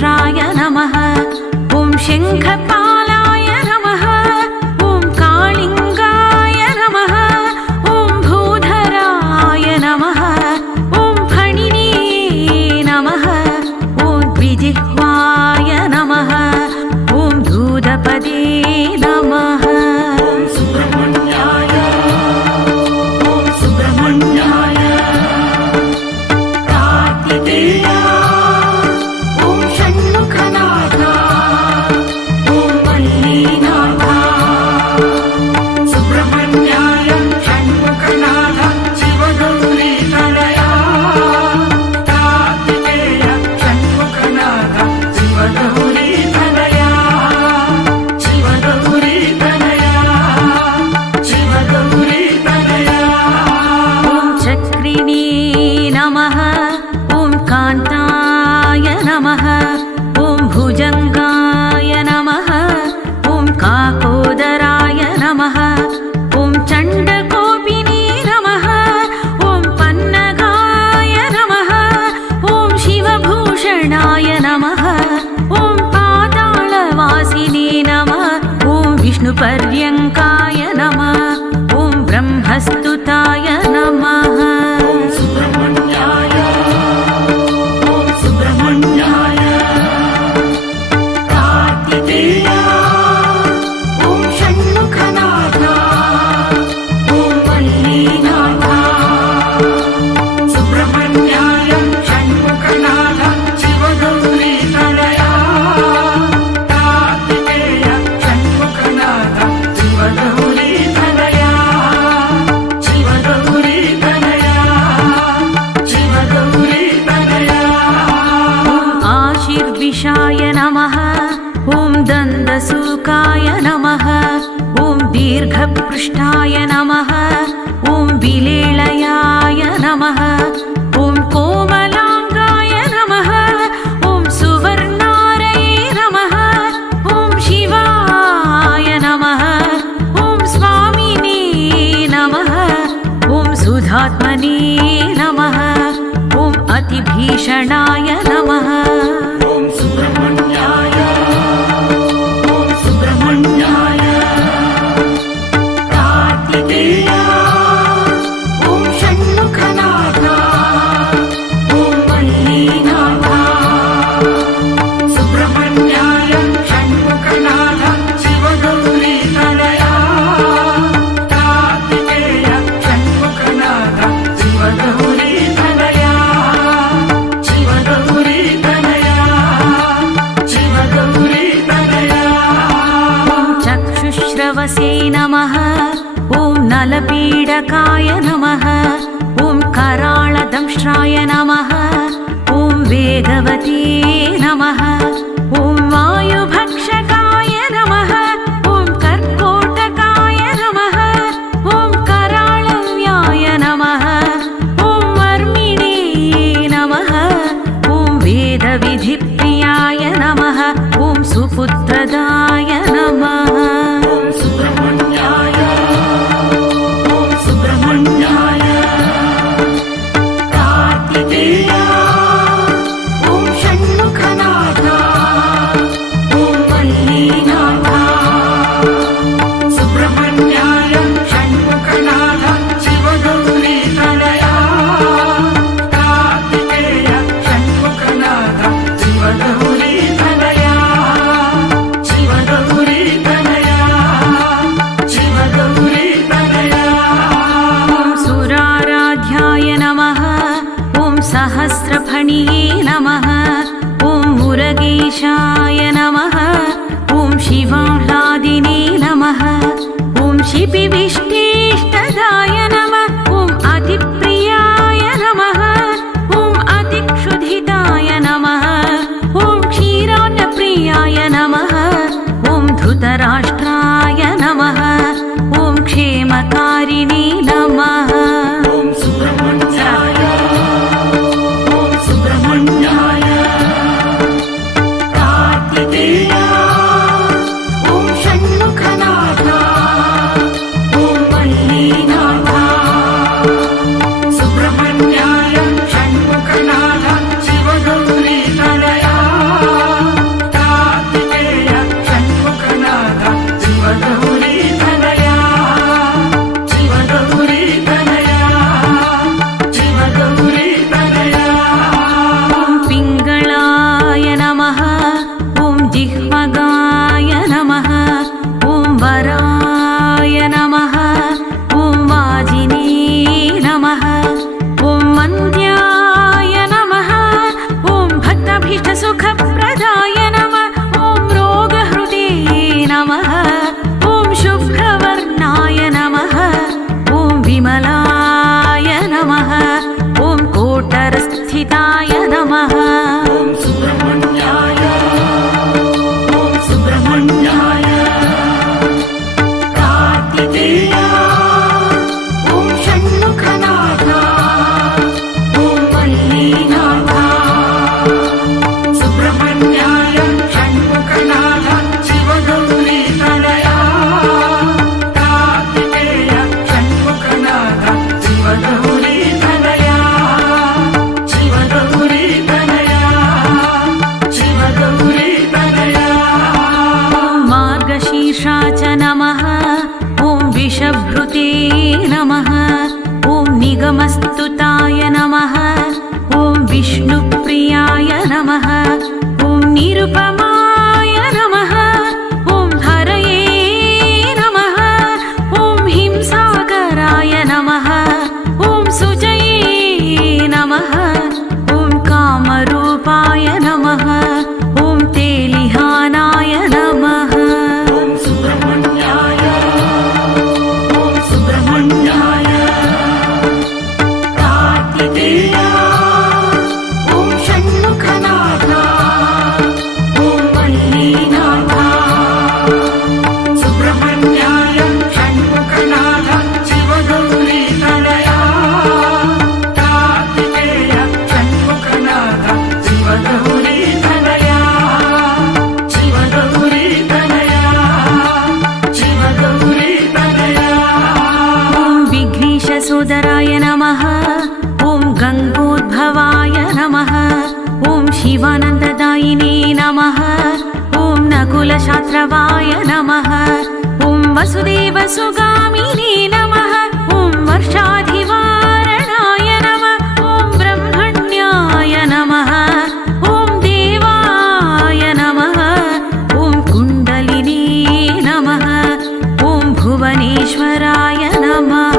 कालाग्निदंष्ट्राय नमः। ॐ शङ्खपालाय नमः। ॐ कालिङ्गाय नमः। ॐ भूधराय नमः। ॐ फणिने नमः। ॐ द्विजिह्वाय नमः। ॐ धूतपदे नमः। ॐ सुब्रह्मण्याय ॐ सुब्रह्मण्याय कार्तिकेय ॐ षण्मुखनाथ ॐ वल्लीनाथ सुब्रह्मण्याय षण्मुखनाथ शिवगौरी तनया कार्तिकेय षण्मुखनाथ शिवगौरी तनया शिवगौरी तनया शिवगौरी तनया। ॐ चक्रिणे नमः। ॐ कान्ताय नमः। ॐ भुजङ्गाय नमः। ॐ काकोदराय नमः। ॐ चण्डकोपिने नमः। ॐ पन्नगाय नमः। ॐ शिवभूषणाय नमः। ॐ पातालवासिने नमः। ॐ विष्णुपर्यङ्काय नमः। ॐ ब्रह्मस्तुताय नमः। ॐ सुब्रह्मण्याय ॐ सुब्रह्मण्याय कार्तिकेय ॐ षण्मुखनाथ ॐ वल्लीनाथ सुब्रह्मण्याय षण्मुखनाथ शिवगौरी तनया कार्तिकेय षण्मुखनाथ शिवगौरी तनया शिवगौरी तनया शिवगौरी तनया। ॐ आशीर्विशाय नमः। ॐ दन्तसूकाय नमः। ॐ दीर्घपृष्ठाय नमः। ॐ विलेळयाय नमः। ॐ कोमलाङ्गाय नमः। ॐ सुवर्णारये नमः। ॐ शिवाय नमः। ॐ स्वामिने नमः। ॐ सुधात्मने नमः। ॐ अतिभीषणाय नमः। ॐ सुब्रह्मण्याय ॐ सुब्रह्मण्याय कार्तिकेय ॐ षण्मुखनाथ ॐ वल्लीनाथ सुब्रह्मण्याय षण्मुखनाथ शिवगौरी तनया कार्तिकेय षण्मुखनाथ शिवगौरी तनया शिवगौरी तनया शिवगौरी तनया। ॐ चक्षुश्रवसे नमः। ॐ नलपीडकाय नमः। ॐ कराळदंष्ट्राय नमः। ॐ वेगवते नमः। ॐ वायुभक्षकाय नमः। ॐ कर्कोटकाय नमः। ॐ कराळव्याय नमः। ॐ वर्मिणे नमः। ॐ वेदविधिप्रियाय नमः। ॐ सुपुत्रदाय नमः। ॐ सुब्रह्मण्याय ॐ सुब्रह्मण्याय कार्तिकेय ॐ षण्मुखनाथ ॐ वल्लीनाथ सुब्रह्मण्याय षण्मुखनाथ शिवगौरी तनया कार्तिकेय षण्मुखनाथ शिवगौरी तनया शिवगौरी तनया शिवगौरी तनया। ॐ सुराराध्याय नमः। ॐ सहस्रफणिये नमः। ॐ मुरगेशाय नमः। ॐ शिवाह्लादिने नमः। ॐ शिपिविष्टेष्टदाय नमः। ॐ अतिप्रियाय नमः। ॐ अतिक्षुधिताय नमः। ॐ क्षीरान्नप्रियाय नमः। ॐ धृतराष्ट्राय नमः। ॐ क्षेमकारिणे नमः। ॐ सुब्रह्मण्याय ॐ सुब्रह्मण्याय कार्तिकेय ॐ षण्मुखनाथ ॐ वल्लीनाथ शुभ्रवर्णाय नमः ॐ विमलाय नमः ॐ कोटरस्थिताय नमः ॐ सुब्रह्मण्याय ॐ सुब्रह्मण्याय कार्तिकेय ॐ षण्मुखनाथ ॐ वल्लीनाथ सुब्रह्मण्याय षण्मुखनाथ शिवगौरी तनया कार्तिकेय षण्मुखनाथ शिवगौरी तनया शिवगौरी तनया शिवगौरी तनया ॐ मार्गशीर्षा च नमः ॐ विषभृते नमः ॐ निगमस्तुताय नमः ॐ विष्णुप्रियाय नमः ॐ निरुपमाय नमः ॐ हरये नमः ॐ हिंसागराय नमः ॐ सुजये नमः ॐ कामरूपाय नमः ॐ तेलिहानाय नमः ॐ सुब्रह्मण्याय ॐ सुब्रह्मण्याय कार्तिकेय ॐ षण्मुखनाथ ॐ वल्लीनाथ सुब्रह्मण्याय षण्मुखनाथ शिवगौरी तनया कार्तिकेय षण्मुखनाथ शिवगौरी तनया शिवगौरी तनया शिवगौरी तनया ॐ विघ्नेशसोदराय नमः ॐ गङ्गोद्भवाय नमः ॐ शिवानन्ददायिने नमः ॐ नकुलशास्त्रवाय नमः ॐ वसुदेवसुगामिने नमः ॐ वर्षाधिवारणाय नमः ॐ ब्रह्मण्याय नमः ॐ देवाय नमः ॐ कुण्डलिने नमः ॐ भुवनेश्वराय नमः